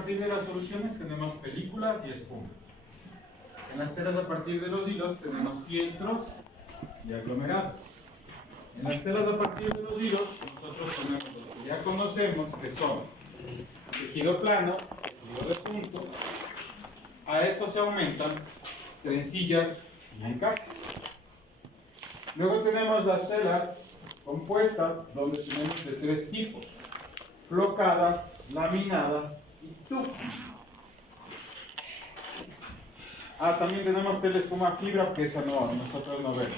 partir de las soluciones tenemos películas y espumas. En las telas a partir de los hilos tenemos fieltros y aglomerados. En las telas a partir de los hilos nosotros tenemos los que ya conocemos, que son tejido plano, tejido de punto. A eso se aumentan trencillas y encajes. Luego tenemos las telas compuestas, donde tenemos de tres tipos: flocadas, laminadas y tufas. También tenemos tela espuma fibra, que esa no, nosotros no vemos.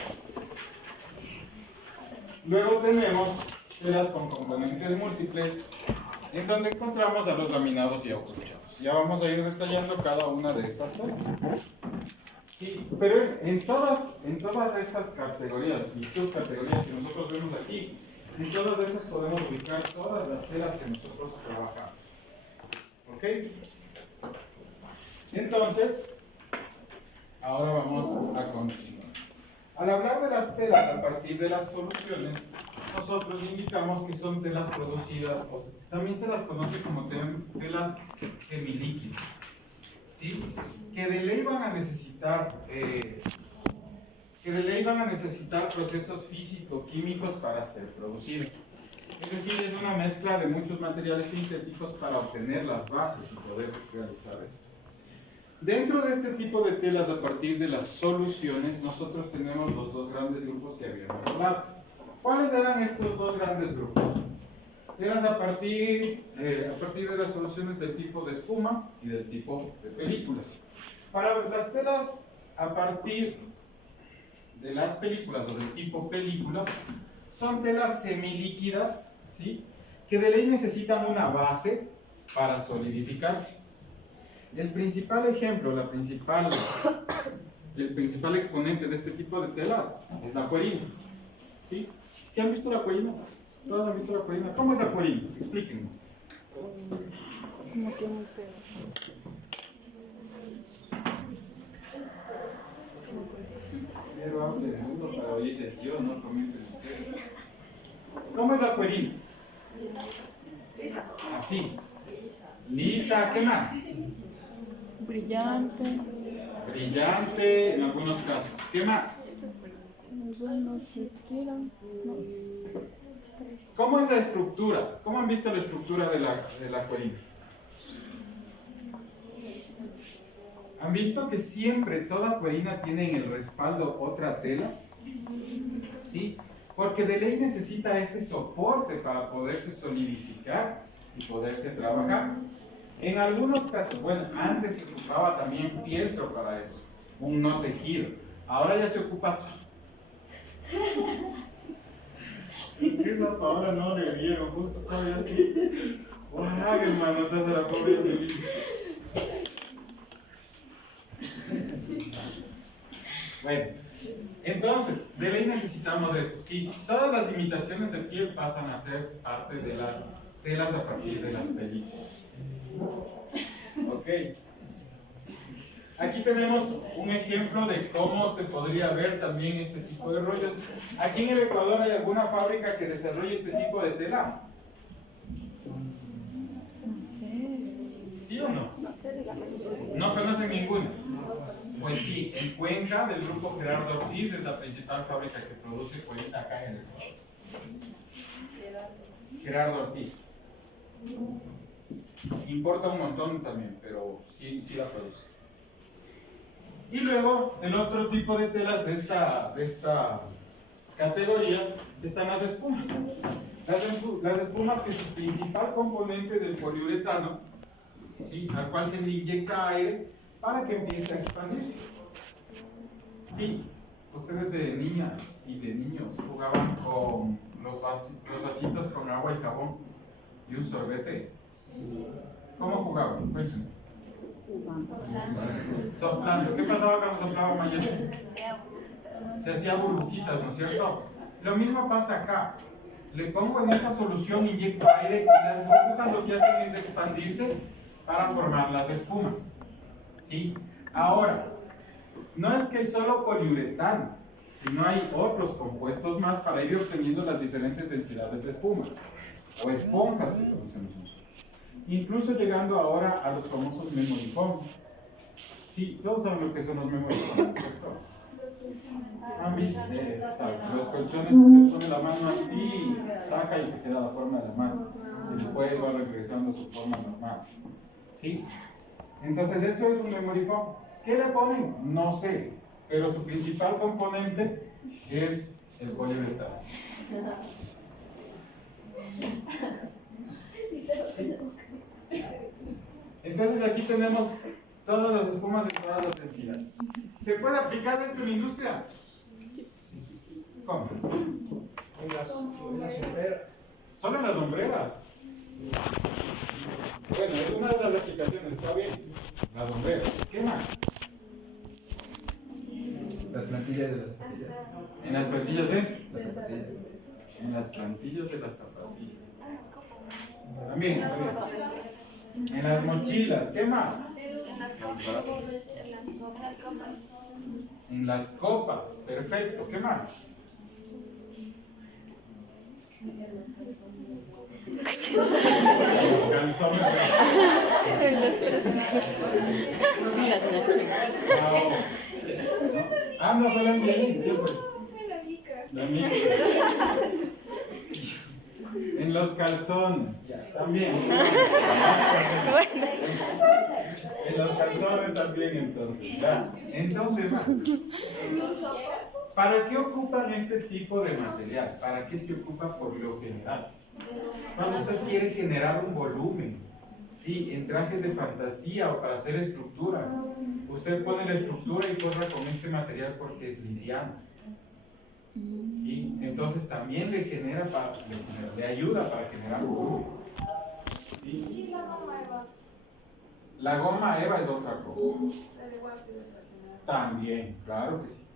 Luego tenemos telas con componentes múltiples, en donde encontramos a los laminados y acolchados. Ya vamos a ir detallando cada una de estas telas. Sí, pero en todas estas categorías y subcategorías que nosotros vemos aquí, en todas esas podemos ubicar todas las telas que nosotros trabajamos. ¿Ok? Entonces, ahora vamos a continuar. Al hablar de las telas a partir de las soluciones, nosotros indicamos que son telas producidas, o también se las conoce como telas semilíquidas, ¿sí? Que de ley van a necesitar procesos físico-químicos para ser producidas. Es decir, es una mezcla de muchos materiales sintéticos para obtener las bases y poder realizar esto. Dentro de este tipo de telas a partir de las soluciones, nosotros tenemos los dos grandes grupos que habíamos hablado. ¿Cuáles eran estos dos grandes grupos? Telas a partir de las soluciones del tipo de espuma y del tipo de película. Para las telas a partir de las películas o del tipo película, son telas semilíquidas, ¿sí? Que de ley necesitan una base para solidificarse. El principal ejemplo, el principal exponente de este tipo de telas es la cuerina. ¿Sí? ¿Sí han visto la cuerina? ¿Todos han visto la cuerina? ¿Cómo es la cuerina? Explíquenme. Como tiene un pelo. Quiero hablar del mundo para oír sesión, no comenten ustedes. ¿Cómo es la cuerina? Así. Lisa, ¿qué más? Brillante. Brillante en algunos casos. ¿Qué más? Algunos se estiran. No. ¿Cómo es la estructura? ¿Cómo han visto la estructura de la cuerina? ¿Han visto que siempre toda cuerina tiene en el respaldo otra tela? ¿Sí? Porque de ley necesita ese soporte para poderse solidificar y poderse trabajar. En algunos casos, bueno, antes se ocupaba también fieltro para eso, un no tejido. Ahora ya se ocupa solo. Eso hasta ahora no le vieron, justo todavía así. ¡Guau, hermano! Estás a la pobre feliz. Bueno, entonces, de ley necesitamos esto. Sí, todas las imitaciones de piel pasan a ser parte de las telas a partir de las películas. Ok. Aquí tenemos un ejemplo de cómo se podría ver también este tipo de rollos. Aquí en el Ecuador hay alguna fábrica que desarrolle este tipo de tela. ¿Sí o no? ¿No conocen ninguna? Pues sí, en Cuenca, del grupo Gerardo Ortiz, es la principal fábrica que produce cuerina acá en el Ecuador. Gerardo Ortiz. Importa un montón también, pero sí la produce. Y luego, el otro tipo de telas de esta categoría están las espumas. Las espumas, que su principal componente es el poliuretano, ¿sí? Al cual se le inyecta aire para que empiece a expandirse. ¿Sí? Ustedes de niñas y de niños jugaban con los vasitos con agua y jabón y un sorbete. ¿Cómo jugaban? Cuéntenme. Soplando. ¿Qué pasaba cuando soplaba mayonesa? Se hacía burbujitas, ¿no es cierto? Lo mismo pasa acá. Le pongo en esa solución, inyecto aire y las burbujas lo que hacen es expandirse para formar las espumas. ¿Sí? Ahora, no es que solo poliuretano, sino hay otros compuestos más para ir obteniendo las diferentes densidades de espumas o esponjas que conocemos. incluso llegando ahora a los famosos memory foam. Sí, todos saben lo que son los memory foam, ¿cierto? ¿Han visto? Exacto. Los colchones que usted pone la mano así, saca y se queda la forma de la mano. Y después va regresando a su forma normal. ¿Sí? Entonces eso es un memory foam. ¿Qué le ponen? No sé. Pero su principal componente es el poliuretano. Entonces aquí tenemos todas las espumas de todas las densidades. ¿Se puede aplicar esto en la industria? ¿Cómo? En las sombreras. ¿Solo en las sombreras? Bueno, es una de las aplicaciones, está bien. Las sombreras. ¿Qué más? Las plantillas de las zapatillas. En las plantillas de... Las zapatillas. En las plantillas de las zapatillas. También, también. En las mochilas, ¿qué más? En las copas, perfecto, ¿qué más? Los calzones. Las noches. Ah, no, fue la mica. La mica. En los calzones, ya, también. En los calzones también, entonces. Ya. Entonces, ¿para qué ocupan este tipo de material? ¿Para qué se ocupa por lo general? Cuando usted quiere generar un volumen, ¿sí? En trajes de fantasía o para hacer estructuras, usted pone la estructura y forra con este material porque es liviano. ¿Sí? Entonces también le ayuda para generar volumen. ¿Sí? La goma eva es otra cosa. También, claro que sí.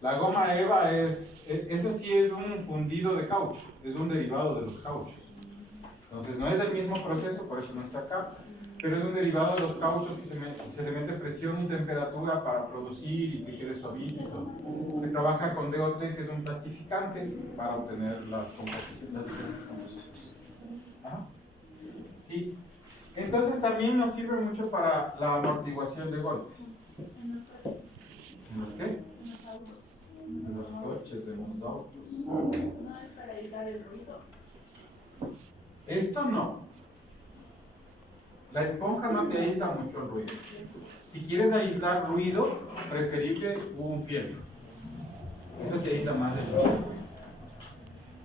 La goma eva eso sí es un fundido de caucho, es un derivado de los cauchos. Entonces no es el mismo proceso, por eso no está acá, pero es un derivado de los cauchos que se le mete presión y temperatura para producir y que quede suavito y todo. Se trabaja con DOT, que es un plastificante, para obtener las diferentes composiciones. ¿Ah? ¿Sí? Entonces también nos sirve mucho para la amortiguación de golpes. ¿En los qué? En los coches, en los autos. No es para evitar el ruido. Esto no. La esponja no te aísla mucho el ruido. Si quieres aislar ruido, preferible un fieltro. Eso te aísla más el ruido.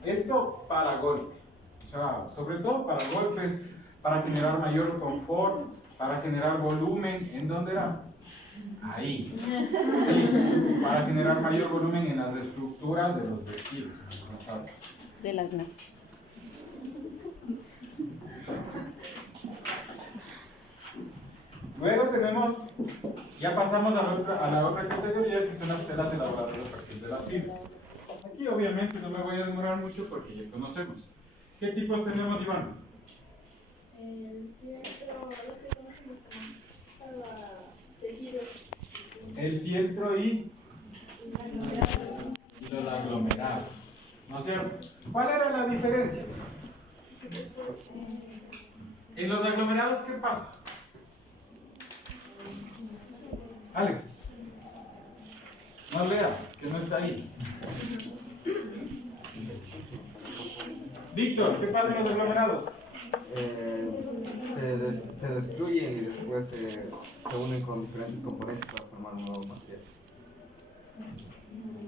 Esto para golpe. O sea, sobre todo para golpes, para generar mayor confort, para generar volumen. ¿En dónde era? Ahí. Sí, para generar mayor volumen en las estructuras de los vestidos. De las noches. Luego tenemos, ya pasamos a la otra categoría, que son las telas elaboradas a partir de la fibra. Aquí obviamente no me voy a demorar mucho porque ya conocemos. ¿Qué tipos tenemos, Iván? El fieltro, los que conocemos para tejidos. El fieltro y los aglomerados. ¿No es cierto? ¿Cuál era la diferencia? En los aglomerados, ¿qué pasa? Alex, no lea, que no está ahí. Víctor, ¿qué pasa en los aglomerados? Se destruyen y después se unen con diferentes componentes para formar un nuevo material.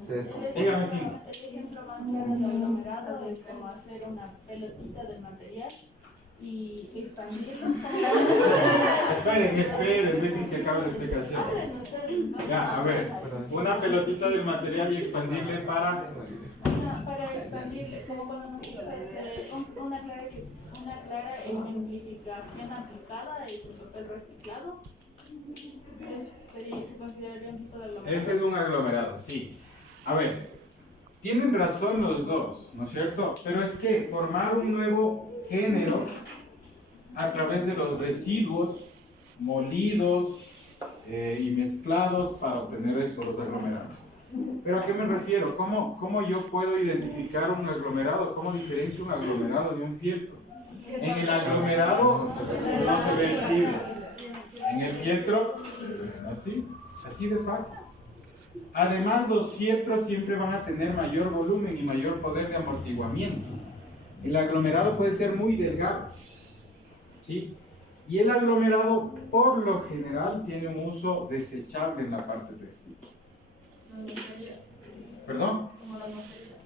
Se descomponen. Dígame, sí. El ejemplo más claro del aglomerado es como hacer una pelotita de material y expandirlo. Esperen, dejen que acabe la explicación. Ya, a ver, una pelotita del material y expandible para... Para expandirle, como cuando nosotros una clara ejemplificación aplicada es el papel reciclado. Se consideraría un tipo de aglomerado. Ese es un aglomerado, sí. A ver, tienen razón los dos, ¿no es cierto? Pero es que formar un nuevo género a través de los residuos molidos y mezclados para obtener esto, los aglomerados. ¿Pero a qué me refiero? ¿Cómo yo puedo identificar un aglomerado? ¿Cómo diferencio un aglomerado de un fieltro? En el aglomerado no se ve el fibro. En el fieltro, así de fácil. Además, los fieltros siempre van a tener mayor volumen y mayor poder de amortiguamiento. El aglomerado puede ser muy delgado, ¿sí? Y el aglomerado, por lo general, tiene un uso desechable en la parte textil. ¿Perdón? Como las mascarillas.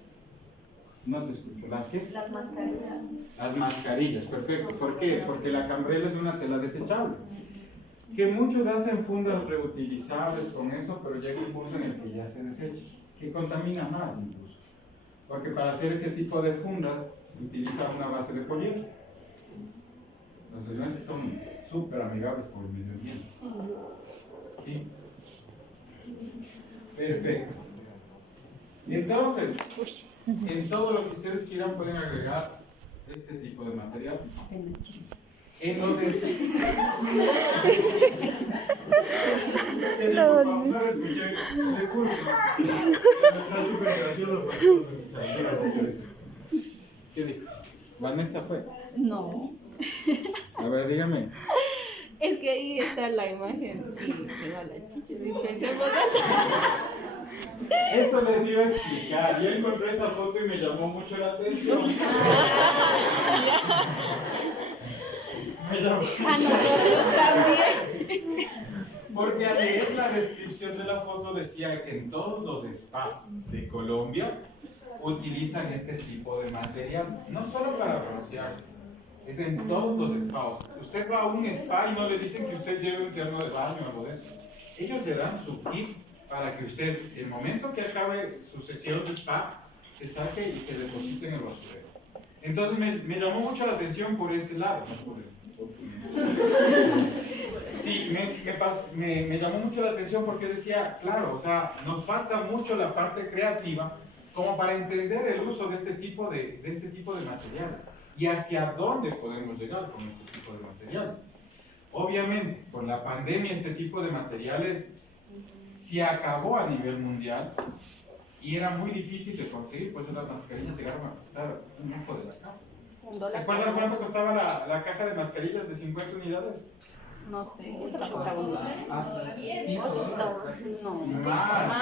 No te escucho. ¿Las qué? Las mascarillas. Las mascarillas, perfecto. ¿Por qué? Porque la cambrela es una tela desechable. Que muchos hacen fundas reutilizables con eso, pero llega un punto en el que ya se desecha, que contamina más incluso. Porque para hacer ese tipo de fundas se utiliza una base de poliéster. Entonces no es que son súper amigables con el medio ambiente. ¿Sí? Perfecto. Entonces, en todo lo que ustedes quieran pueden agregar este tipo de material. En los no lo escuché, de curso. Está súper gracioso porque no lo escucharon. ¿Qué dijo? ¿Vanessa fue? No. A ver, dígame. Es que ahí está la imagen. Sí, tengo la chicha. Y pensé, Eso les iba a explicar. Yo encontré esa foto y me llamó mucho la atención. Me llamó a nosotros también. Porque al leer la descripción de la foto decía que en todos los spas de Colombia utilizan este tipo de material. No solo para broncearse, es en todos los spas. Usted va a un spa y no le dicen que usted lleve un terno de baño o algo de eso. Ellos le dan su kit para que usted, el momento que acabe su sesión de spa, se saque y se deposite en el basurero. Entonces me llamó mucho la atención por ese lado. Sí, me llamó mucho la atención porque decía, claro, o sea, nos falta mucho la parte creativa como para entender el uso de este tipo de materiales y hacia dónde podemos llegar con este tipo de materiales. Obviamente, con la pandemia este tipo de materiales se acabó a nivel mundial y era muy difícil de conseguir, pues las mascarillas llegaron a costar un ojo de la caja. ¿Se acuerdan cuánto costaba la caja de mascarillas de 50 unidades? No sé, eso la contaba. No. Más.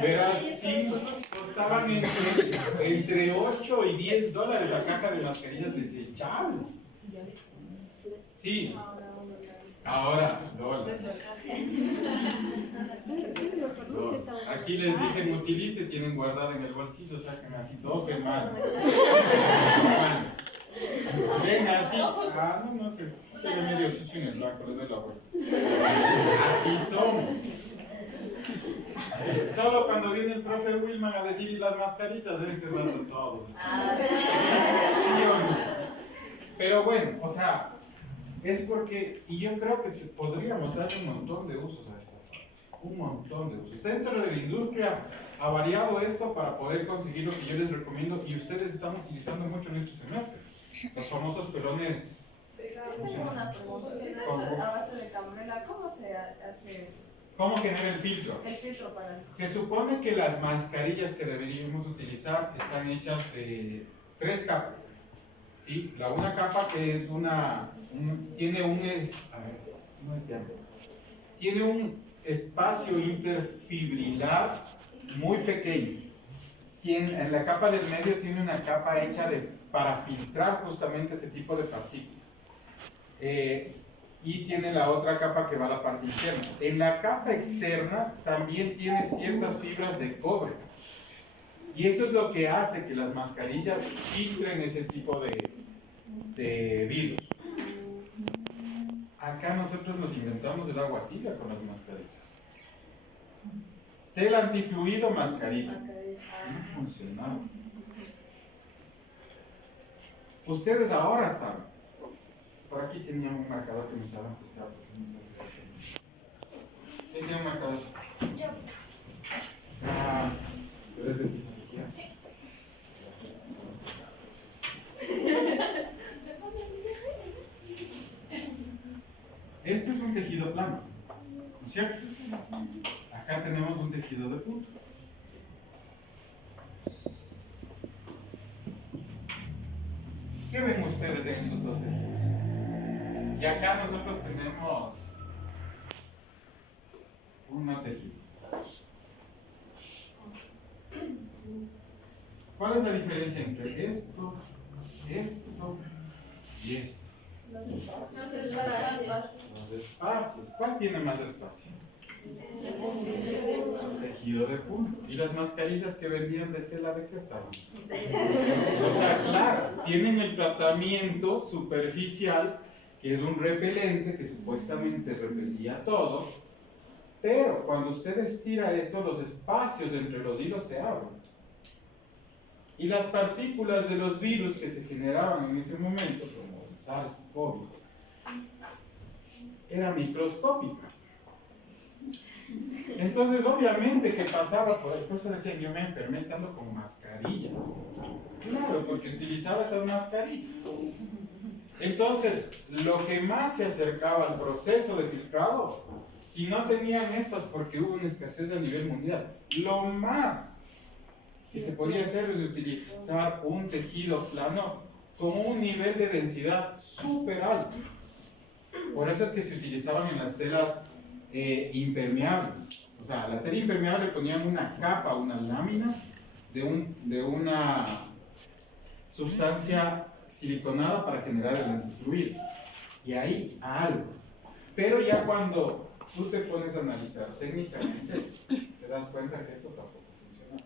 Verás, sí, costaban entre 8 y 10 dólares la caja de mascarillas desechables. Sí. Ahora, dólares. Aquí les dicen utilice, tienen guardada en el bolsillo, saquen así 2 semanas. Ven así, no sé, se ve medio sucio en el blanco, le doy la vuelta. Así somos. Sí, solo cuando viene el profe Wilman a decir y las mascarillas, ese rato todos. ¿Sí o no? Pero bueno, o sea, es porque, y yo creo que podríamos darle un montón de usos a esta parte, un montón de usos. Dentro de la industria ha variado esto para poder conseguir lo que yo les recomiendo y ustedes están utilizando mucho en este semestre. Los famosos pelones. Tengo una pregunta. Si está hecho a base de cambrela, ¿cómo se hace ¿Cómo genera el filtro? el filtro para el... Se supone que las mascarillas que deberíamos utilizar están hechas de 3 capas. ¿Sí? La una capa que es tiene un espacio interfibrilar muy pequeño. En la capa del medio tiene una capa hecha para filtrar justamente ese tipo de partículas. Y tiene la otra capa que va a la parte interna. En la capa externa también tiene ciertas fibras de cobre. Y eso es lo que hace que las mascarillas filtren ese tipo de virus. Acá nosotros nos inventamos el agua tibia con las mascarillas. Tela antifluido, mascarilla. No funcionaba. Ustedes ahora saben. Por aquí tenía un marcador que me estaba ajustando. Tenía un marcador. Pero es de fisiología. Esto es un tejido plano, ¿no es cierto? Acá tenemos un tejido de punto. ¿Qué ven ustedes en Y acá nosotros tenemos un tejido. ¿Cuál es la diferencia entre esto y esto? Los espacios. Los espacios. ¿Cuál tiene más espacio? Tejido de punto. ¿Y las mascarillas que vendían de tela de qué estaban? O sea, claro, tienen el tratamiento superficial, que es un repelente que supuestamente repelía todo, pero cuando usted estira eso, los espacios entre los hilos se abren. Y las partículas de los virus que se generaban en ese momento, como el SARS-CoV, era microscópica. Entonces, obviamente que pasaba por ahí, por eso decían, yo me enfermé estando con mascarilla. Claro, porque utilizaba esas mascarillas. Entonces, lo que más se acercaba al proceso de filtrado, si no tenían estas porque hubo una escasez a nivel mundial, lo más que se podía hacer es utilizar un tejido plano con un nivel de densidad súper alto. Por eso es que se utilizaban en las telas impermeables. O sea, la tela impermeable ponían una capa, una lámina de una sustancia siliconada para generar el antifluido. Y ahí algo. Pero ya cuando tú te pones a analizar técnicamente, te das cuenta que eso tampoco funcionaba.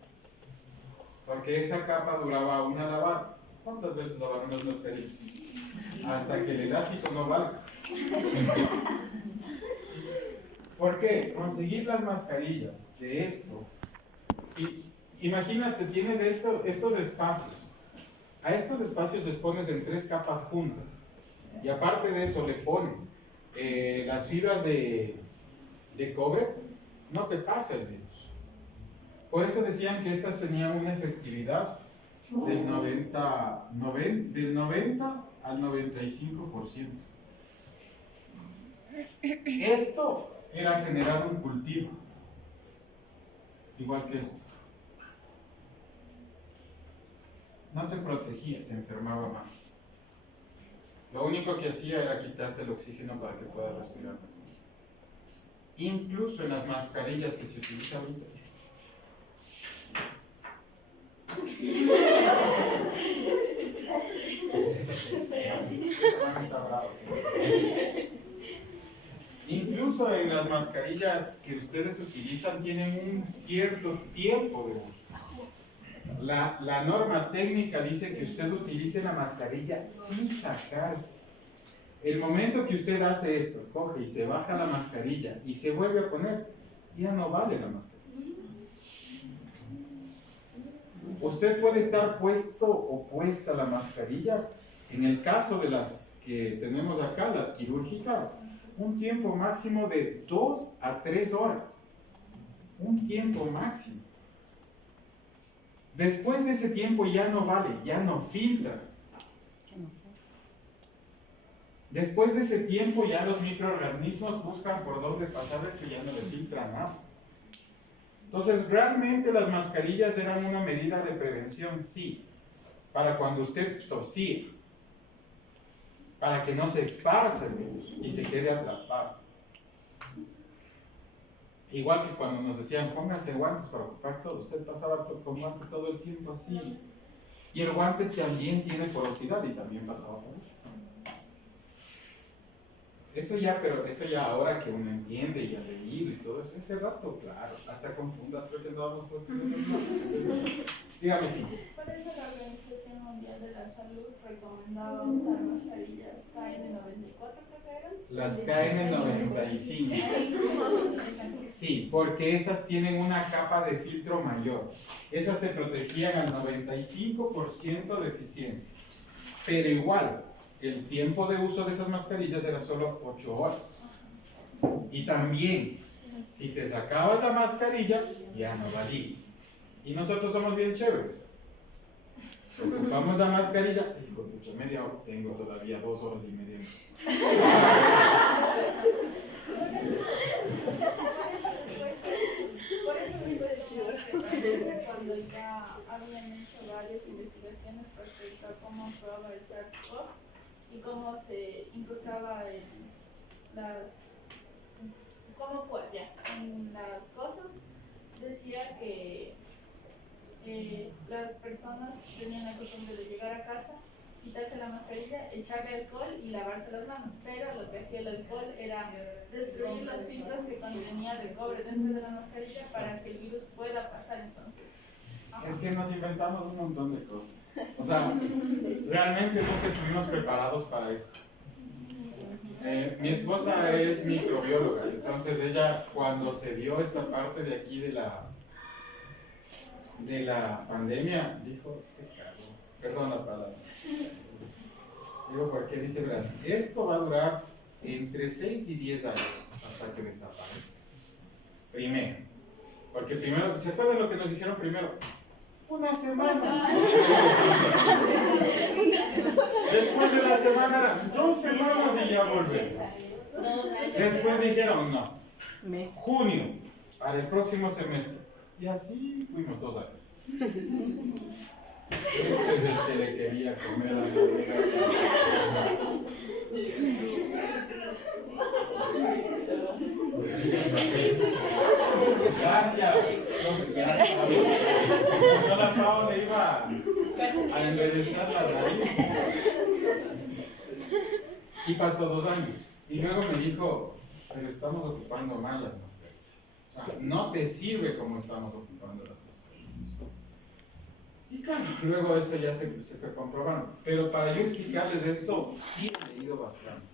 Porque esa capa duraba una lavada. ¿Cuántas veces lavaron las mascarillas? Hasta que el elástico no valga. ¿Por qué? Conseguir las mascarillas de esto. ¿Sí? Imagínate, tienes estos espacios. A estos espacios les pones en 3 capas juntas. Y aparte de eso le pones las fibras de cobre. No te pasa el virus. Por eso decían que estas tenían una efectividad del 90 al 95%. Esto era generar un cultivo, igual que esto. No te protegía, te enfermaba más. Lo único que hacía era quitarte el oxígeno para que puedas respirar. Incluso en las mascarillas que se utilizan ahorita. Incluso en las mascarillas que ustedes utilizan tienen un cierto tiempo de uso. La norma técnica dice que usted utilice la mascarilla sin sacarse. El momento que usted hace esto, coge y se baja la mascarilla y se vuelve a poner, ya no vale la mascarilla. Usted puede estar puesto o puesta la mascarilla, en el caso de las que tenemos acá, las quirúrgicas, un tiempo máximo de 2 a 3 horas. Un tiempo máximo. Después de ese tiempo ya no vale, ya no filtra. Después de ese tiempo ya los microorganismos buscan por dónde pasar, es que ya no le filtra nada. Entonces, ¿realmente las mascarillas eran una medida de prevención? Sí. Para cuando usted tosía, para que no se esparza el virus y se quede atrapado. Igual que cuando nos decían, póngase guantes para ocupar todo. Usted pasaba con guante todo el tiempo así. Y el guante también tiene porosidad y también pasaba por eso. Eso ya ahora que uno entiende y ha leído y todo eso, ese rato, claro, hasta confundas, creo que andábamos puestos en el mapa. Dígame sí. Por eso la Organización Mundial de la Salud recomendaba usar mascarillas KN94, creo que eran. Las KN95. Sí, porque esas tienen una capa de filtro mayor. Esas te protegían al 95% de eficiencia. Pero igual, el tiempo de uso de esas mascarillas era solo 8 horas. Y también, si te sacabas la mascarilla, ya no valía. Y nosotros somos bien chéveres. Ocupamos la mascarilla, hijo de pucha, media hora, tengo todavía 2 horas y media más. Por eso mismo decía que cuando ya habían hecho varias investigaciones respecto a cómo probaba el SARS-CoV y cómo se incrustaba el ¿cómo fue? Ya, en las cosas decía que las personas tenían la costumbre de llegar a casa, quitarse la mascarilla, echarle alcohol y lavarse las manos, pero lo que hacía el alcohol era destruir los filtros que contenía de cobre dentro de la mascarilla para que el virus pueda pasar. Entonces Es que nos inventamos un montón de cosas. O sea, realmente nunca estuvimos preparados para esto. Mi esposa es microbióloga, entonces ella cuando se vio esta parte de aquí de la pandemia, dijo, se cagó. Perdón la palabra. Digo, porque dice, verás, esto va a durar entre 6 y 10 años hasta que desaparezca. Primero. Porque primero, ¿se acuerdan lo que nos dijeron primero? Una semana. Después de la semana, 2 semanas y ya volvemos. Después dijeron, no, junio, para el próximo semestre. Y así fuimos 2 años. Este es el que le quería comer a mi amiga. Gracias. Yo la Pau le iba a embellecer la raíz. Y pasó 2 años. Y luego me dijo, pero estamos ocupando mal las mascarillas. O sea, no te sirve como estamos ocupando las mascarillas. Y claro, luego eso ya se fue comprobando. Pero para yo explicarles esto, sí he leído bastante.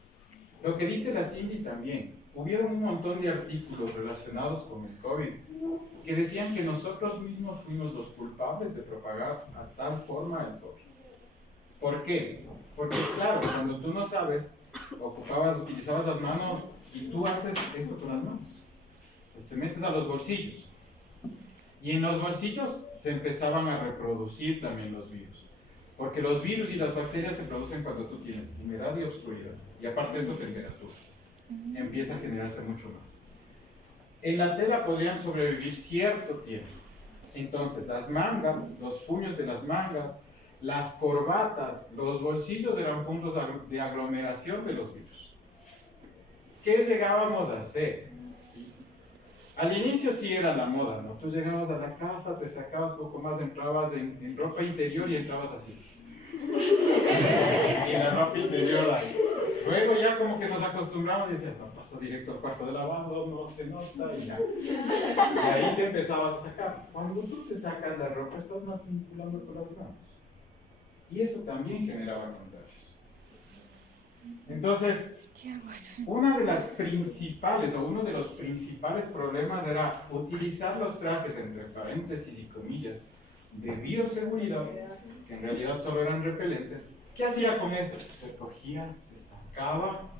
Lo que dice la Cindy también. Hubieron un montón de artículos relacionados con el COVID que decían que nosotros mismos fuimos los culpables de propagar a tal forma el COVID. ¿Por qué? Porque claro, cuando tú no sabes, utilizabas las manos y tú haces esto con las manos. Pues te metes a los bolsillos. Y en los bolsillos se empezaban a reproducir también los virus. Porque los virus y las bacterias se producen cuando tú tienes humedad y obscuridad. Y aparte de eso, temperatura. Empieza a generarse mucho más. En la tela podrían sobrevivir cierto tiempo. Entonces, las mangas, los puños de las mangas, las corbatas, los bolsillos eran puntos de aglomeración de los virus. ¿Qué llegábamos a hacer? Al inicio sí era la moda, ¿no? Tú llegabas a la casa, te sacabas poco más, entrabas en ropa interior y entrabas así. Y la ropa interior ahí. Luego ya como que nos acostumbramos y decías, no, paso directo al cuarto de lavado, no se nota y ya. Y ahí te empezabas a sacar. Cuando tú te sacas la ropa, estás manipulando con las manos. Y eso también generaba contagios. Entonces, una de las principales o uno de los principales problemas era utilizar los trajes, entre paréntesis y comillas, de bioseguridad, que en realidad solo eran repelentes. ¿Qué hacía con eso? Se cogía, se sacaba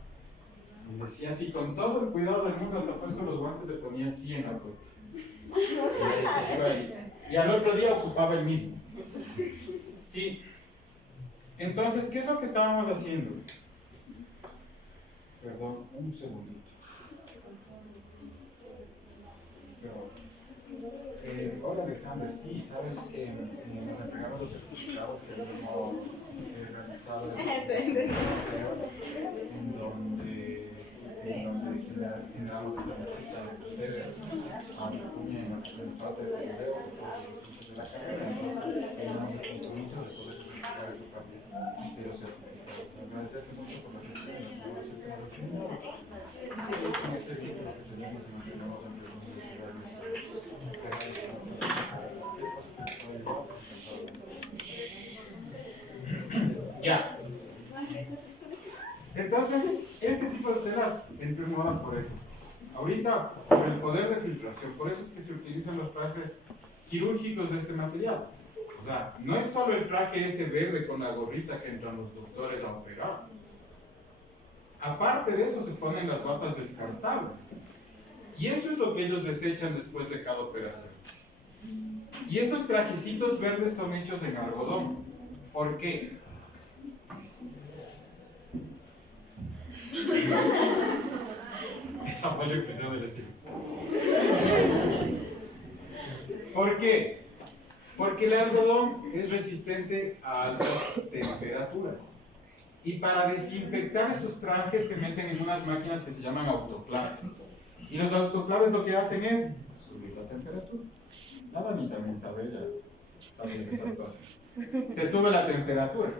y decía así, con todo el cuidado del mundo, hasta puesto los guantes, le ponía así en la puerta. Y ahí se iba ahí. Y al otro día ocupaba el mismo. Sí. Entonces, ¿qué es lo que estábamos haciendo? Perdón, un segundito. Hola Alexander, sí, sabes que nos entregaron los certificados que hemos realizado en donde generamos esa receta de ustedes a mi cuña en la parte del video de la carrera. Tenemos el compromiso de poder certificar esa parte de los certificados. Agradecerte mucho por la atención y la colaboración que nos has brindado. Sí, con este vínculo que tenemos y mantenemos entre los universidades. Ya. Entonces, este tipo de telas incomodan por esas cosas. Ahorita, por el poder de filtración, por eso es que se utilizan los trajes quirúrgicos de este material. O sea, no es solo el traje ese verde con la gorrita que entran los doctores a operar. Aparte de eso, se ponen las batas descartables. Y eso es lo que ellos desechan después de cada operación. Y esos trajecitos verdes son hechos en algodón. ¿Por qué? Esa fue la expresión del estilo. ¿Por qué? Porque el algodón es resistente a altas temperaturas. Y para desinfectar esos trajes se meten en unas máquinas que se llaman autoclaves. Y los autoclaves lo que hacen es subir la temperatura. La Dani también sabe, ella sabe de esas cosas. Se sube la temperatura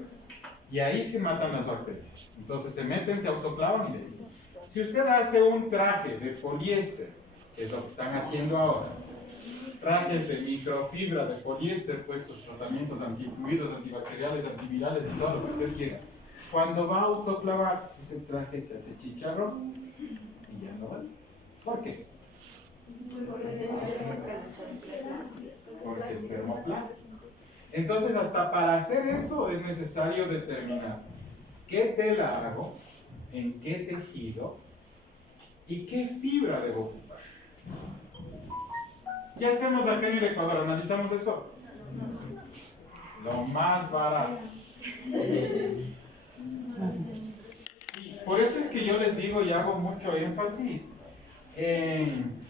y ahí se matan las bacterias. Entonces se meten, se autoclavan y le dicen, si usted hace un traje de poliéster, que es lo que están haciendo ahora, trajes de microfibra de poliéster, puestos tratamientos antifluidos, antibacteriales, antivirales y todo lo que usted quiera, cuando va a autoclavar, ese traje se hace chicharrón y ya no vale. ¿Por qué? Porque es termoplástico. Entonces, hasta para hacer eso es necesario determinar qué tela hago, en qué tejido y qué fibra debo ocupar. ¿Qué hacemos acá en el Ecuador? ¿Analizamos eso? Lo más barato. Por eso es que yo les digo y hago mucho énfasis en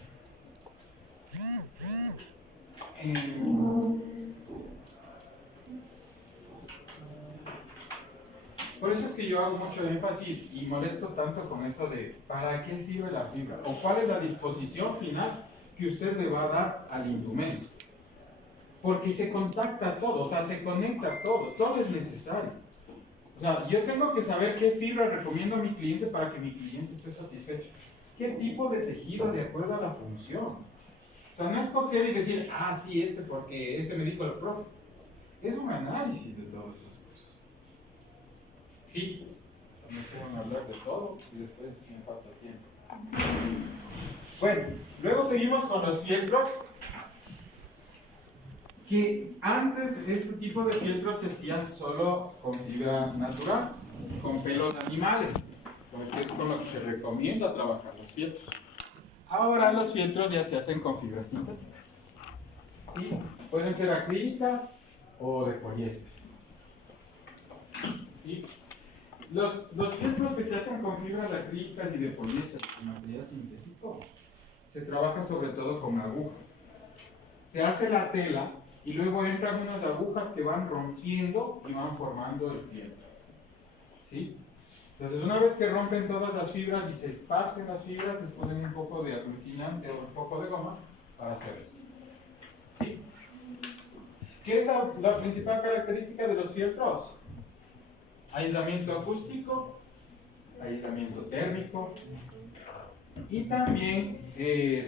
por eso es que yo hago mucho énfasis y molesto tanto con esto de ¿para qué sirve la fibra? O ¿cuál es la disposición final que usted le va a dar al indumento? Porque se contacta todo, o sea, se conecta todo es necesario. O sea, yo tengo que saber qué fibra recomiendo a mi cliente para que mi cliente esté satisfecho. ¿Qué tipo de tejido de acuerdo a la función? O sea, no es coger y decir, ah, sí, porque ese me dijo el profe. Es un análisis de todas esas cosas. Sí, también se van a hablar de todo y después me falta tiempo. Bueno, luego seguimos con los fieltros. Que antes este tipo de fieltros se hacían solo con fibra natural, con pelos de animales, porque es con lo que se recomienda trabajar los fieltros. Ahora los fieltros ya se hacen con fibras sintéticas. ¿Sí? Pueden ser acrílicas o de poliéster. ¿Sí? Los fieltros que se hacen con fibras acrílicas y de poliéster, con material sintético, se trabaja sobre todo con agujas. Se hace la tela y luego entran unas agujas que van rompiendo y van formando el fieltro. ¿Sí? Entonces, una vez que rompen todas las fibras y se esparcen las fibras, les ponen un poco de aglutinante o un poco de goma para hacer esto. ¿Sí? ¿Qué es la principal característica de los fieltros? Aislamiento acústico, aislamiento térmico y también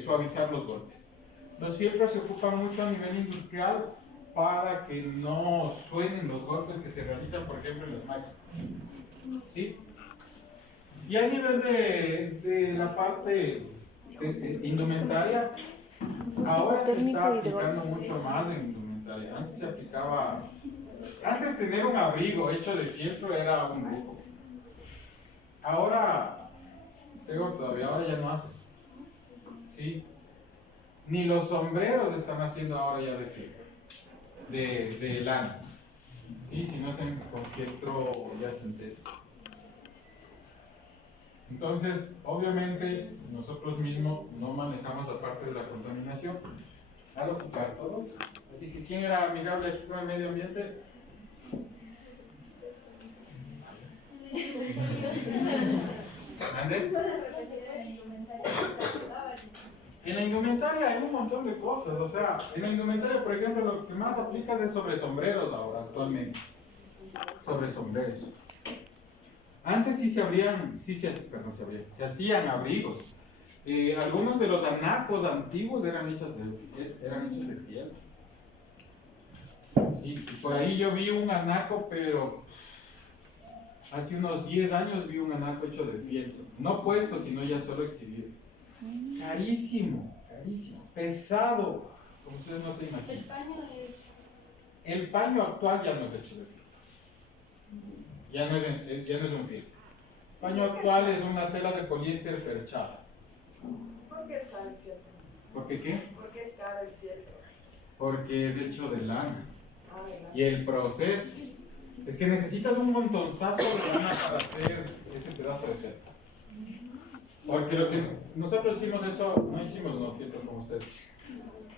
suavizar los golpes. Los fieltros se ocupan mucho a nivel industrial para que no suenen los golpes que se realizan, por ejemplo, en las máquinas. ¿Sí? Y a nivel de la parte de indumentaria, ahora se está aplicando mucho más en indumentaria. Antes se aplicaba... Antes tener un abrigo hecho de fieltro era un lujo. Ahora, peor todavía, ahora ya no hace. ¿Sí? Ni los sombreros están haciendo ahora ya de fieltro, de lana. ¿Sí? Si no hacen con fieltro ya sintético. Entonces, obviamente, nosotros mismos no manejamos la parte de la contaminación al ocupar todo eso. Así que, ¿quién era amigable aquí con el medio ambiente? ¿Ande? En la indumentaria hay un montón de cosas, o sea, en la indumentaria, por ejemplo, lo que más aplicas es sobre sombreros ahora, actualmente. Sobre sombreros. Antes sí se hacían abrigos. Algunos de los anacos antiguos eran hechos de piel. Sí, y por ahí yo vi un anaco, pero hace unos 10 años vi un anaco hecho de piel. No puesto, sino ya solo exhibido. Carísimo, pesado, como ustedes no se imaginan. El paño es... El paño actual ya no es hecho de fieltro. Ya no es un fieltro. El paño actual es una tela de poliéster perchada. ¿Por qué es caro el fieltro? ¿Por qué qué? ¿Por qué es caro el fieltro? Porque es hecho de lana. Ah, ¿verdad? Y el proceso es que necesitas un montonzazo de lana para hacer ese pedazo de fieltro. Porque lo que nosotros hicimos eso, no hicimos fieltro como ustedes.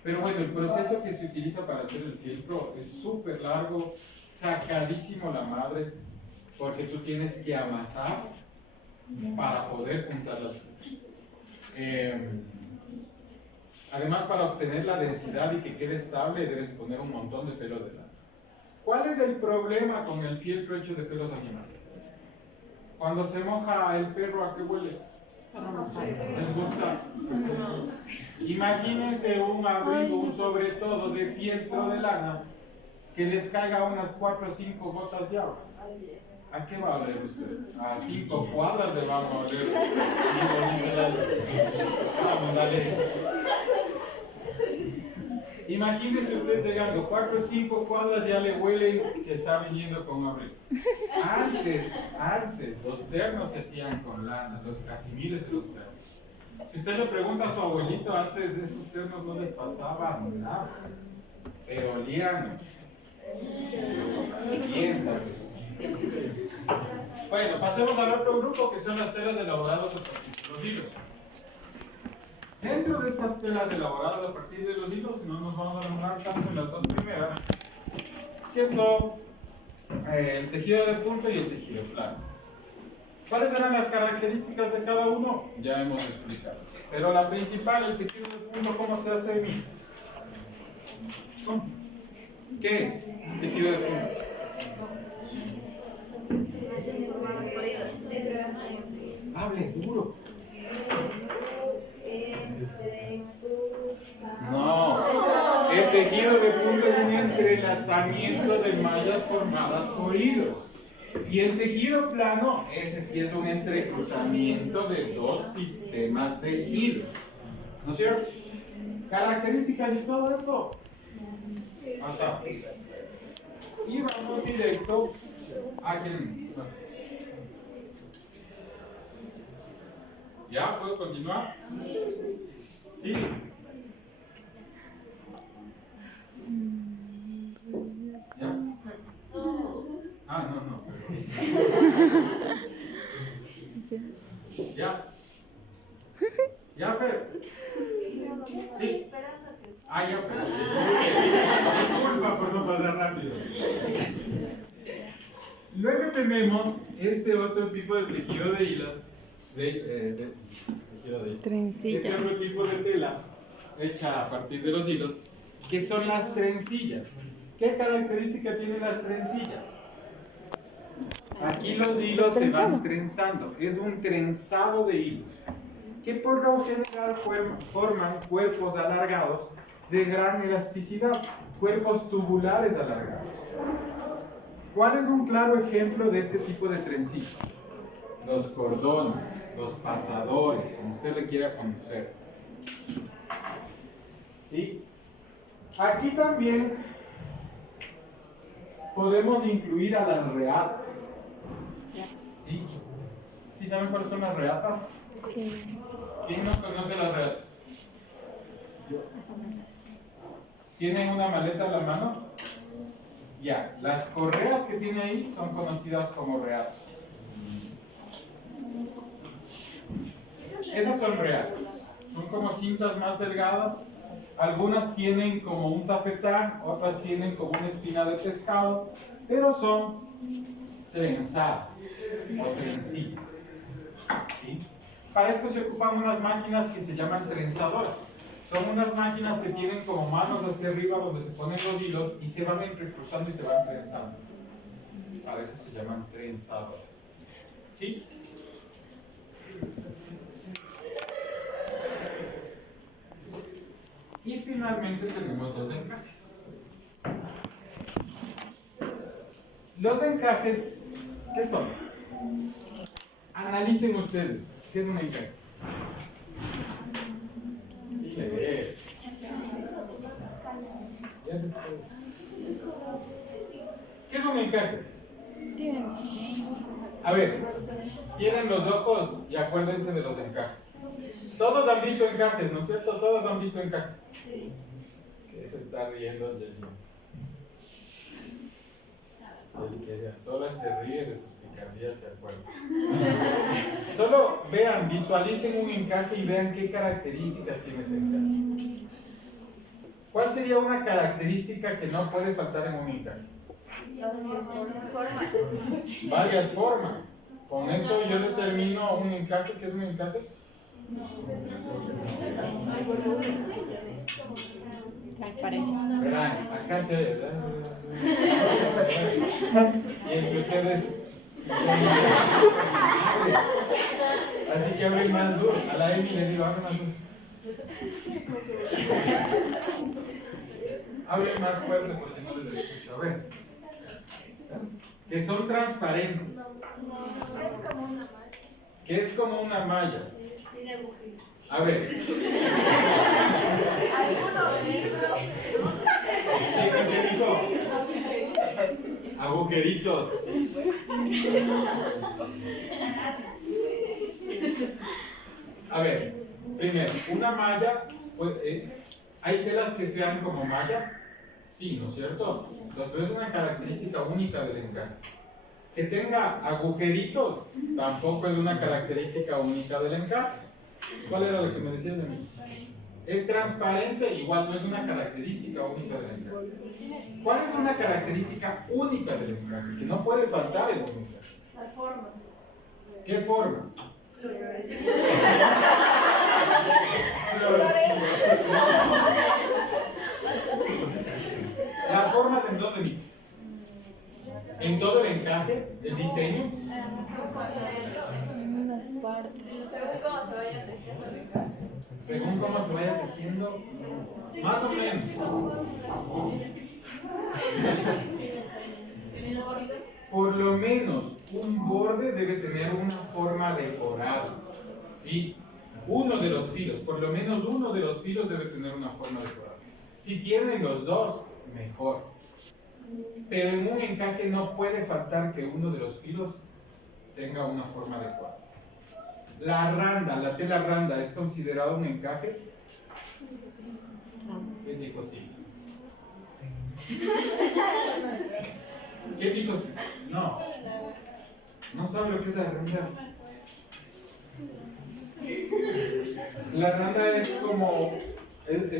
Pero bueno, el proceso que se utiliza para hacer el fieltro es súper largo, sacadísimo la madre. porque tú tienes que amasar para poder juntar las fibras. Además, para obtener la densidad y que quede estable, debes poner un montón de pelo de lana. ¿Cuál es el problema con el fieltro hecho de pelos animales? Cuando se moja el perro, ¿a qué huele? ¿Les gusta? Imagínense un abrigo, un sobre todo de fieltro de lana, que les caiga unas 4 o 5 gotas de agua. ¿A qué va a oler usted? A 5 cuadras de van a oler. Vamos, dale. Imagínese usted llegando 4 o 5 cuadras, ya le huelen que está viniendo con abrigo. Antes, los ternos se hacían con lana, los casimires de los ternos. Si usted le pregunta a su abuelito, antes de esos ternos no les pasaba nada, pero olían bien. Bueno, pasemos al otro grupo, que son las telas elaboradas a partir de los hilos. Dentro de estas telas elaboradas a partir de los hilos, no nos vamos a demorar tanto en las dos primeras, que son el tejido de punto y el tejido plano. ¿Cuáles eran las características de cada uno? Ya hemos explicado. Pero la principal, el tejido de punto, ¿cómo se hace, Emi? ¿Qué es el tejido de punto? Hable duro. No, el tejido de punto es un entrelazamiento de mallas formadas por hilos. Y el tejido plano, ese sí es un entrecruzamiento de dos sistemas de hilos. ¿No es cierto? Características y todo eso. Hasta. Y vamos directo a quien. ¿Ya? ¿Puedo continuar? Sí. ¿Ya? Ah, no. ¿Ya? ¿Ya, Fer? Sí. Ah, ya, pero. Disculpa por no pasar rápido. Luego tenemos este otro tipo de tejido de hilos. Trencilla. Este otro tipo de tela hecha a partir de los hilos, que son las trencillas. ¿Qué característica tienen las trencillas? Aquí los hilos se van trenzando, es un trenzado de hilos, que por lo general forman cuerpos alargados de gran elasticidad, cuerpos tubulares alargados. ¿Cuál es un claro ejemplo de este tipo de trencillas? Los cordones, los pasadores, como usted le quiera conocer. ¿Sí? Aquí también podemos incluir a las reatas. ¿Sí? ¿Sí saben cuáles son las reatas? Sí. ¿Quién no conoce las reatas? ¿Tienen una maleta en la mano? Ya, las correas que tiene ahí son conocidas como reatas. Esas son reatas, son como cintas más delgadas, algunas tienen como un tafetán, otras tienen como una espina de pescado, pero son trenzadas o trencillas. ¿Sí? Para esto se ocupan unas máquinas que se llaman trenzadoras. Son unas máquinas que tienen como manos hacia arriba donde se ponen los hilos y se van entrecruzando y se van trenzando. Para eso se llaman trenzadoras. ¿Sí? Y finalmente tenemos los encajes. Los encajes, ¿qué son? Analicen ustedes. ¿Qué es un encaje? Sí, le es. ¿Qué es un encaje? A ver, cierren los ojos y acuérdense de los encajes. Todos han visto encajes, ¿no es cierto? Todos han visto encajes. Sí. ¿Qué se está riendo, Angelina? Que sola se ríe de sus picardías, se acuerda. Solo vean, visualicen un encaje y vean qué características tiene ese encaje. ¿Cuál sería una característica que no puede faltar en un encaje? Las formas. Varias formas. Con eso yo determino un encaje. ¿Qué es un encaje? Transparente. Verán, acá se ve, ¿verdad? Y entre ustedes. Así que abren más duro. A la Emi le digo, abre más duro. Hablen más fuerte porque no les escucho. A ver. Que son transparentes. Que es como una malla. A ver. ¿Qué dijo? Agujeritos. A ver, primero, una malla, pues, ¿hay telas que sean como malla? Sí, ¿no es cierto? Entonces es una característica única del encaje. Que tenga agujeritos tampoco es una característica única del encaje. ¿Cuál era lo que me decías de mí? Es transparente, igual no es una característica única del encaje. ¿Cuál es una característica única del encaje? Que no puede faltar en un encaje. Las formas. ¿Qué formas? Las formas en dónde, Nico? En todo el encaje, el diseño. En unas partes. Según cómo se vaya tejiendo el encaje. Según cómo se vaya tejiendo, más o menos. Por lo menos un borde debe tener una forma decorada. ¿Sí? Uno de los filos, por lo menos uno de los filos debe tener una forma decorada. Si tienen los dos, mejor. Pero en un encaje no puede faltar que uno de los filos tenga una forma decorada. La randa, la tela randa, ¿es considerado un encaje? ¿Quién dijo sí? ¿Quién dijo sí? No. No sabe lo que es la randa. La randa es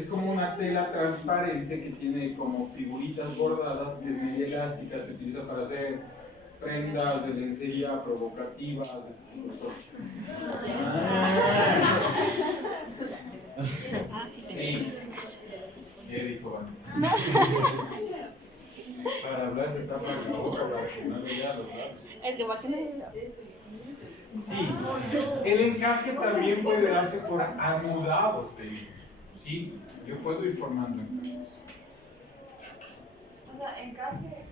como una tela transparente que tiene como figuritas bordadas, que es media elástica, se utiliza para hacer prendas de lencería provocativas, ese tipo de cosas. Sí. ¿Qué dijo antes? Para hablar se tapa la boca, para que no le vea los labios. Es que va a tener. Sí, el encaje también puede darse por anudados de hilos. Sí, yo puedo ir formando encajes. O sea, encaje.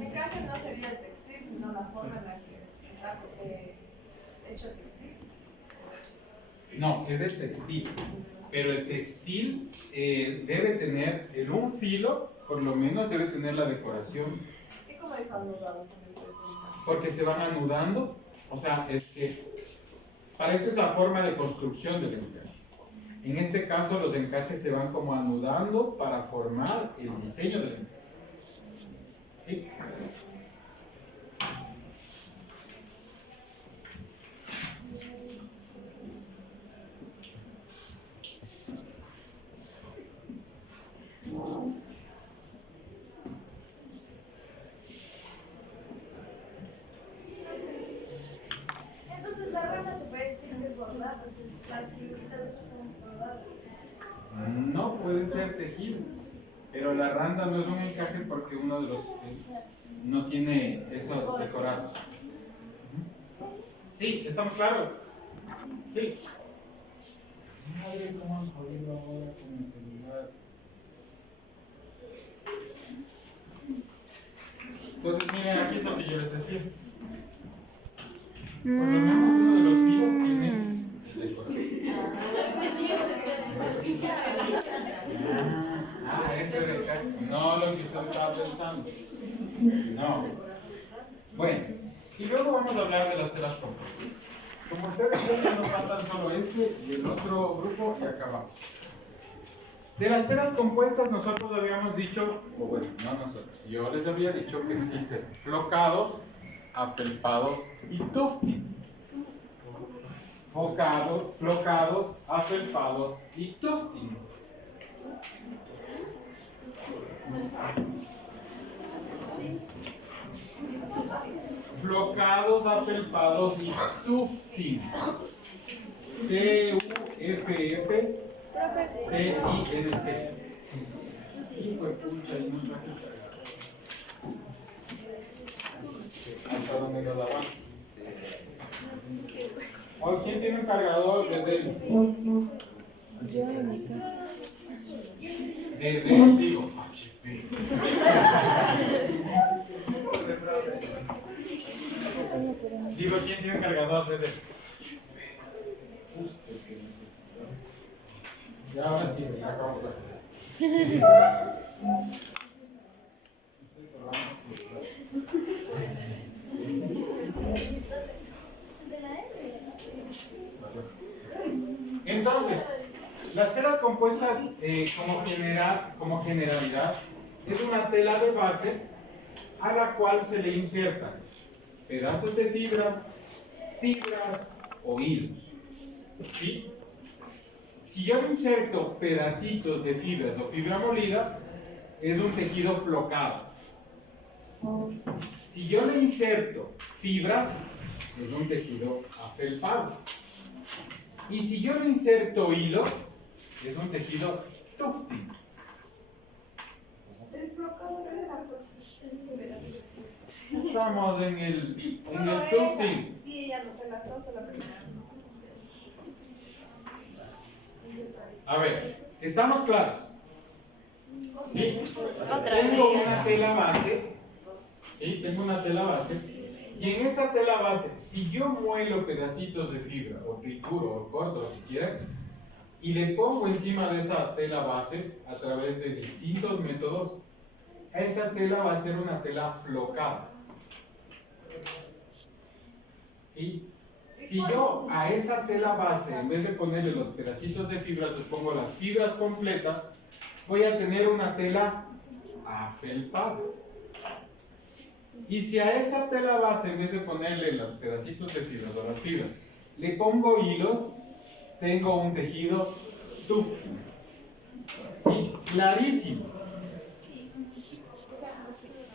Encaje no sería el textil, sino la forma en la que está hecho el textil. No, es el textil. Pero el textil debe tener, en un filo, por lo menos debe tener la decoración. ¿Y cómo hay anudados también puede ser encaje? Porque se van anudando. O sea, es que para eso es la forma de construcción del encaje. En este caso, los encajes se van como anudando para formar el diseño del encaje. ¿Sí? Entonces la rama se puede decir que es bordada, las figuritas de esas son bordadas. No pueden ser tejidos, pero la randa no es un encaje porque uno de los no tiene esos decorados. Sí, ¿estamos claros? Sí. Madre, ¿cómo han jodido ahora con el celular? Entonces, miren, aquí es lo que yo les decía. Por lo menos uno de los filos tiene el decorado. Pues sí, Eso era el encaje. No lo que usted estaba pensando. No. Bueno, y luego vamos a hablar de las telas compuestas. Como ustedes ven, ya nos faltan solo este y el otro grupo y acabamos. De las telas compuestas nosotros habíamos dicho, o bueno, no nosotros, yo les había dicho que existen flocados, afelpados y tufting. Flocados, afelpados y tufting. Flocados, afelpados y tufting. T-U-F-F-T-I-N-T. Hijo de pucha, y no traje cargador. Hasta donde nos avance. ¿Quién tiene un cargador desde el? Yo en mi casa. Desde el, digo, HP. Digo, ¿quién tiene cargador desde el? Usted que necesita. Ya ahora sí, ya acabamos la Entonces, las telas compuestas como generalidad es una tela de base a la cual se le insertan pedazos de fibras o hilos. ¿Sí? Si yo le inserto pedacitos de fibras o fibra molida, es un tejido flocado. Si yo le inserto fibras, es un tejido afelpado. Y si yo le inserto hilos, es un tejido tufting. El flocado no era Estamos en el tufting. Sí, ella no se la solta la primera. A ver, ¿estamos claros? ¿Sí? Otra Tengo vez. una tela base. ¿Sí? Tengo una tela base. Y en esa tela base, si yo muelo pedacitos de fibra, o trituro, o corto, lo que quieran, y le pongo encima de esa tela base, a través de distintos métodos, esa tela va a ser una tela flocada. ¿Sí? Si yo a esa tela base, en vez de ponerle los pedacitos de fibras, les pongo las fibras completas, voy a tener una tela afelpada. Y si a esa tela base, en vez de ponerle los pedacitos de fibras o las fibras, le pongo hilos, tengo un tejido tufting. ¿Sí? Clarísimo.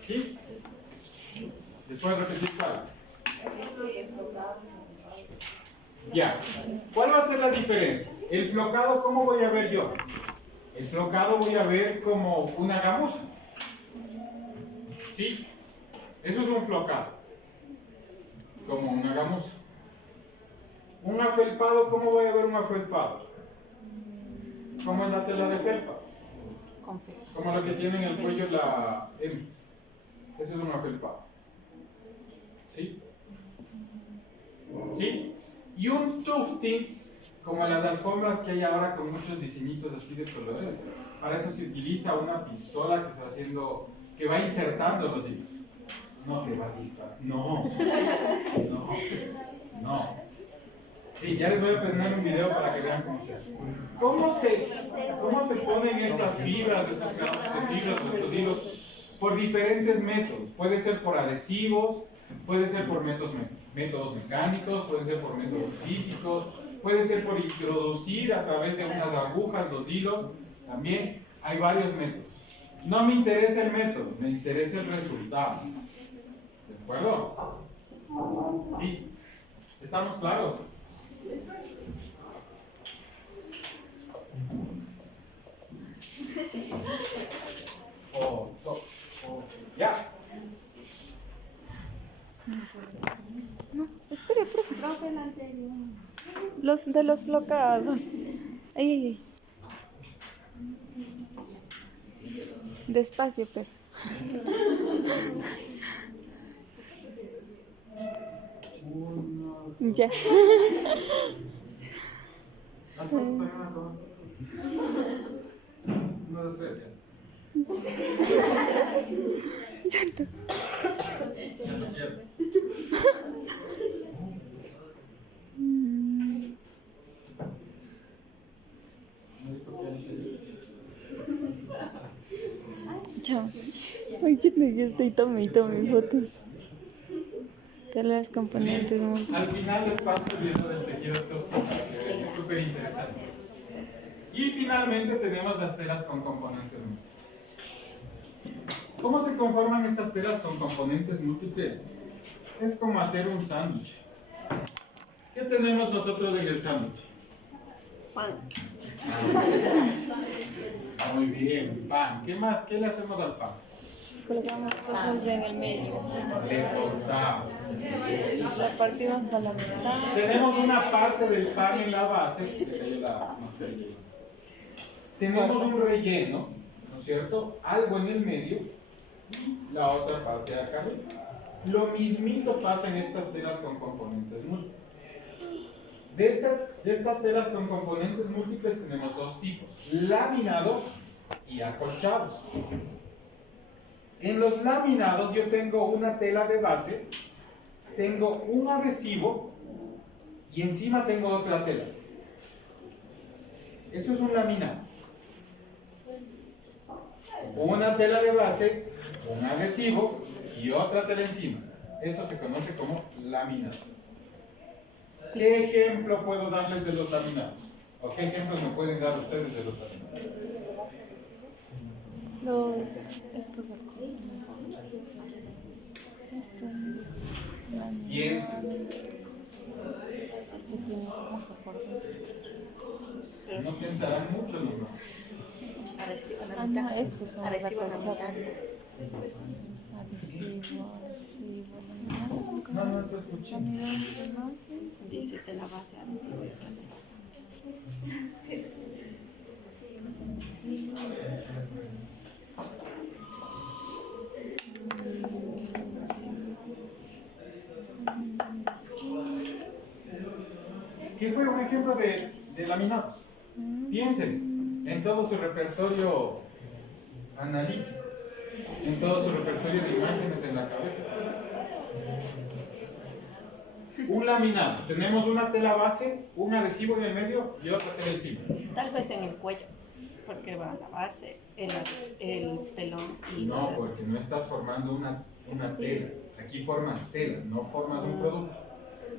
¿Sí? Después repetir cuál. Ya. ¿Cuál va a ser la diferencia? El flocado, ¿cómo voy a ver yo? El flocado voy a ver como una gamuza. ¿Sí? Eso es un flocado. Como una gamuza. Un afelpado, ¿cómo voy a ver un afelpado? ¿Cómo es la tela de felpa? Como lo que tiene en el cuello la M. Eso es un afelpado. ¿Sí? ¿Sí? Y un tufting, como las alfombras que hay ahora con muchos diseñitos así de colores. Para eso se utiliza una pistola que se va haciendo, que va insertando los hilos. No te va a disparar. No. Sí, ya les voy a poner un video para que vean cómo se hace. ¿Cómo se ponen estas fibras, estos pedazos de fibras, estos hilos? Por diferentes métodos. Puede ser por adhesivos, puede ser por métodos mecánicos, puede ser por métodos físicos, puede ser por introducir a través de unas agujas los hilos. También hay varios métodos. No me interesa el método, me interesa el resultado. ¿De acuerdo? ¿Sí? ¿Estamos claros? Ya. No, espere, profe. Los de los flocados. Ay. Despacio, pero. Ya. Las fotos también van a tomar. 1, 2, 3, ya. Ya no quiero. Chao. Ay, yo estoy tomando fotos. De las componentes. Al final les paso el video del tejido tóxico, que es súper interesante. Y finalmente tenemos las telas con componentes múltiples. ¿Cómo se conforman estas telas con componentes múltiples? Es como hacer un sándwich. ¿Qué tenemos nosotros en el sándwich? Pan. Ah, muy bien, pan. ¿Qué más? ¿Qué le hacemos al pan? Colocamos cosas en el medio. Le tostamos. La partimos para la mitad. Tenemos una parte del pan en la base. Se cayó la mascarilla. Tenemos un relleno, ¿no es cierto? Algo en el medio. La otra parte de acá arriba. Lo mismito pasa en estas telas con componentes múltiples. De estas telas con componentes múltiples tenemos dos tipos: laminados y acolchados. En los laminados yo tengo una tela de base, tengo un adhesivo y encima tengo otra tela. Eso es un laminado. Una tela de base, un adhesivo y otra tela encima. Eso se conoce como laminado. ¿Qué ejemplo puedo darles de los laminados? ¿O qué ejemplos me pueden dar ustedes de los laminados? Estos Piensen. No pensarán mucho nomás. No, estos son Adhesivo en la acolchados. mitad. Adhesivo. No te escuché. Dice de la base adhesivo y otra vez. ¿Qué fue un ejemplo de laminados? Piensen en todo su repertorio analítico, en todo su repertorio de imágenes en la cabeza. Un laminado, tenemos una tela base, un adhesivo en el medio y otra tela encima. Tal vez en el cuello, porque va la base, el pelón y No, porque no estás formando una tela. Aquí formas tela, no formas un producto.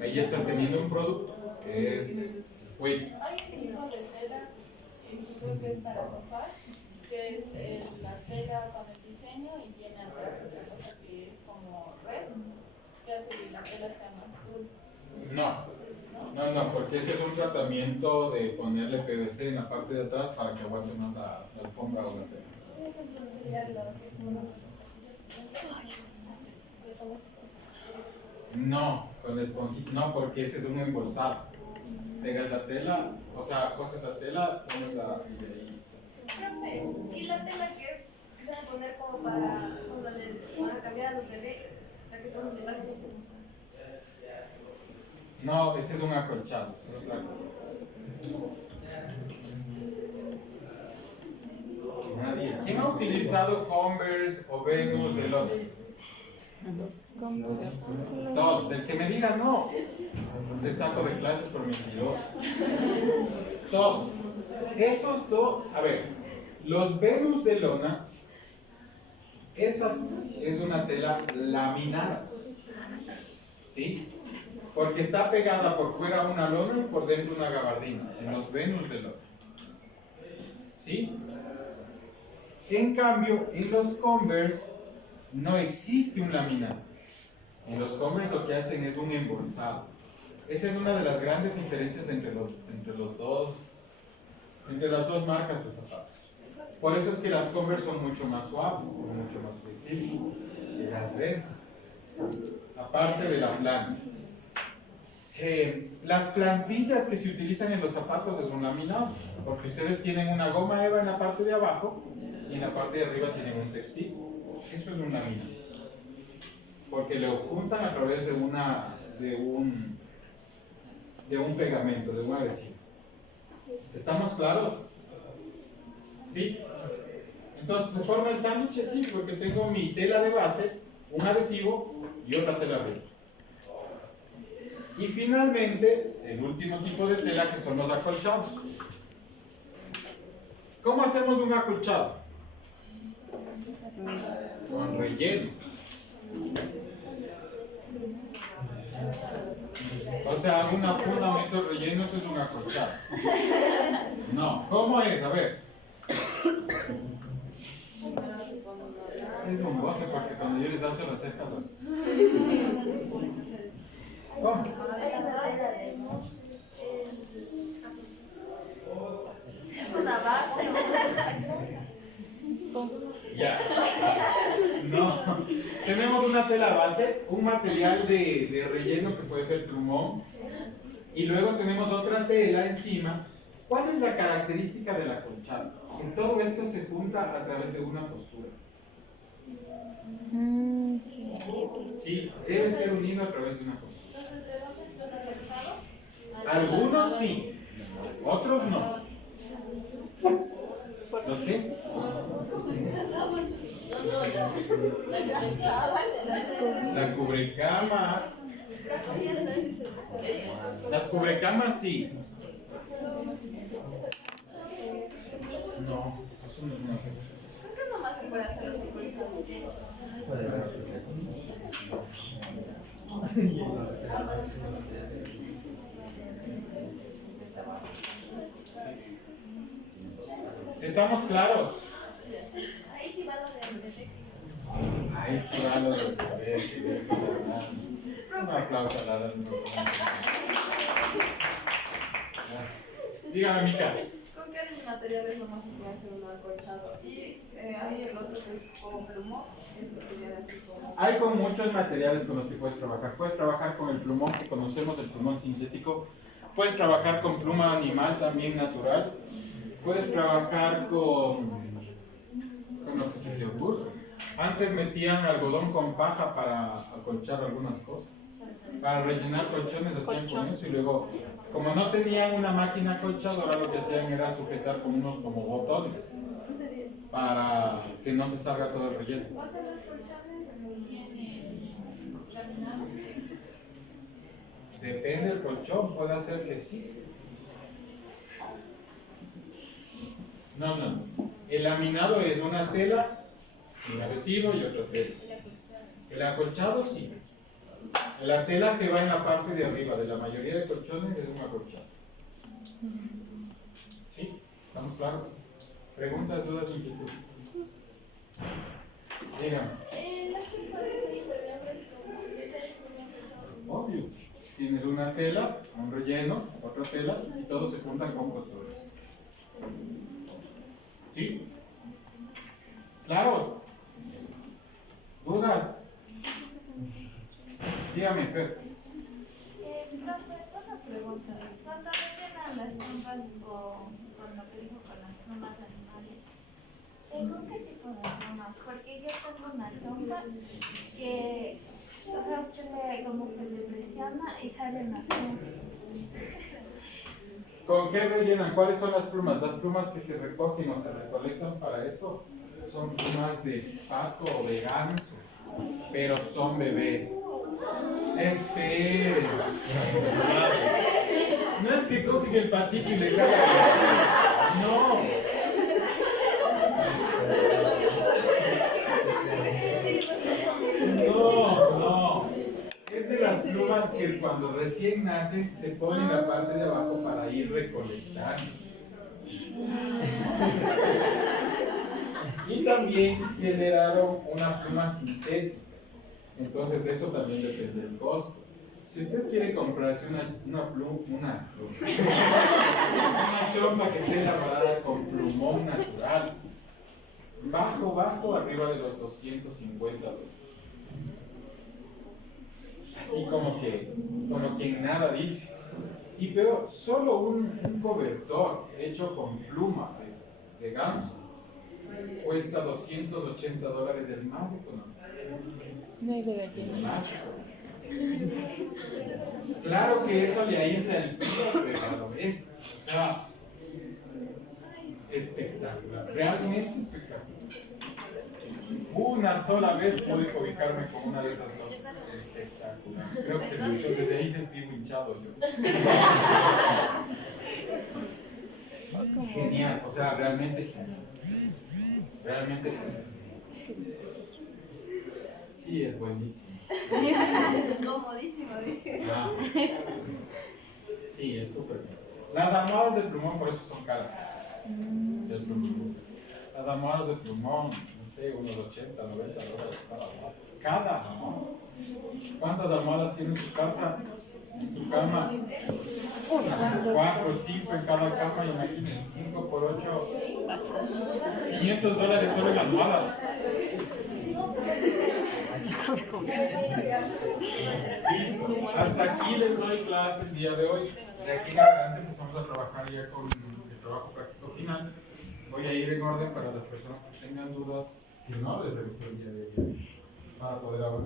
Ahí ya estás teniendo un producto que es cuello. Hay un tipo de tela, creo que es para sofá, que es la tela con el diseño y tiene atrás otra cosa que es como red, que hace que la tela sea más cool. No, porque ese es un tratamiento de ponerle PVC en la parte de atrás para que aguante más la alfombra o la tela. No, con la esponjita, no, porque ese es un embolsado. Pegas la tela, o sea, coses la tela, pones la y de ahí. Profe, ¿y la tela que es, que se va a poner como para cuando les van a cambiar a los bebés? La que ponen debajo de su... No, ese es un acolchado, es otra cosa. Nadie. ¿Quién ha utilizado Converse o Venus de lona? Todos. El que me diga no, le saco de clases por mentiroso. Todos. Esos dos, a ver, los Venus de lona, esas es una tela laminada. ¿Sí? Porque está pegada por fuera una lona y por dentro una gabardina, en los Venus de lona. ¿Sí? En cambio, en los Converse no existe un laminado. En los Converse lo que hacen es un embolsado. Esa es una de las grandes diferencias entre las dos marcas de zapatos. Por eso es que las Converse son mucho más suaves, mucho más flexibles que las Venus. Aparte de la planta. Las plantillas que se utilizan en los zapatos es un laminado, porque ustedes tienen una goma eva en la parte de abajo y en la parte de arriba tienen un textil. Eso es un laminado, porque lo juntan a través de un pegamento, de un adhesivo. ¿Estamos claros? ¿Sí? Entonces se forma el sándwich, sí, porque tengo mi tela de base, un adhesivo y otra tela arriba. Y finalmente, el último tipo de tela, que son los acolchados. ¿Cómo hacemos un acolchado? Con relleno. O sea, una funda meto relleno, eso es un acolchado. No, ¿cómo es? A ver. Es un porque cuando yo les alzo las cejas. ¿Cómo? Una base. Ya. No. Tenemos una tela base, un material de relleno que puede ser plumón. Y luego tenemos otra tela encima. ¿Cuál es la característica del acolchado? Que todo esto se junta a través de una postura. Sí, debe ser unido a través de una postura. Algunos sí, otros no. ¿Los qué? La cubrecama. Las cubrecamas sí. No, eso no es una cosa. Creo que nomás se puede hacer los acolchados. ¿Estamos claros? Ahí sí va lo de sexy. Ahí sí va lo del poder. Un aplauso a la Dani. Dígame, Mica. ¿Con qué materiales nomás se puede hacer un acolchado? Y hay el otro que es como plumón, este que viene así como... Hay con muchos materiales con los que puedes trabajar. Puedes trabajar con el plumón que conocemos, el plumón sintético. Puedes trabajar con pluma animal también natural. Puedes trabajar con lo que se te ocurra. Antes metían algodón con paja para acolchar algunas cosas. Para rellenar colchones hacían con eso y luego, como no tenían una máquina acolchadora, lo que hacían era sujetar con unos como botones para que no se salga todo el relleno. O sea, los colchones vienen laminados. Depende del colchón, puede ser que sí. No. El laminado es una tela, un adhesivo y otra tela. El acolchado sí. La tela que va en la parte de arriba de la mayoría de colchones es un acolchado. ¿Sí? ¿Estamos claros? ¿Preguntas, dudas, inquietudes? Dígame. Las chicas son impermeables como es un acolchado. Obvio. Tienes una tela, un relleno, otra tela y todos se juntan con costuras. ¿Sí? ¿Claros? ¿Dudas? Dígame, Fer. Profe, una pregunta. Cuando rellenan las plumas con lo que dijo con las plumas animales, ¿con qué tipo de plumas? Porque yo tengo una chompa que, o sea, usted como que le presiona y salen las plumas. ¿Con qué rellenan? ¿Cuáles son las plumas? Las plumas que se recogen o se recolectan para eso son plumas de pato o de ganso, pero son bebés. Esperen. No es que cogen el patito y le cagan. No. No. Es de las plumas que cuando recién nacen se ponen en la parte de abajo para ir recolectando. Y también generaron una pluma sintética. Entonces de eso también depende el costo. Si usted quiere comprarse una chompa que sea elaborada con plumón natural, bajo, arriba de los $250. Así como quien nada dice. Y peor, solo un cobertor hecho con pluma de ganso cuesta $280, el más económico. No hay de gallina. Claro que eso le aísla el frío, pero es espectacular, realmente espectacular. Una sola vez pude cobijarme con una de esas dos. Espectacular. Creo que se me echó desde ahí del pie hinchado yo. Genial, o sea, realmente genial. Realmente genial. Sí, es buenísimo. Comodísimo, dije. Ah. Sí, es súper bien. Las almohadas de plumón por eso son caras. Del plumón. Las almohadas de plumón sé, unos 80, 90 dólares cada, ¿no? ¿Cuántas almohadas tiene su casa? En su cama. 4 o 5 en cada cama, imagínense, 5 por 8, 500 dólares solo en almohadas. Listo, hasta aquí les doy clase el día de hoy. De aquí en adelante pues vamos a trabajar ya con el trabajo práctico final. Voy a ir en orden para las personas que tengan dudas, si no, les reviso el día de ayer para poder avanzar.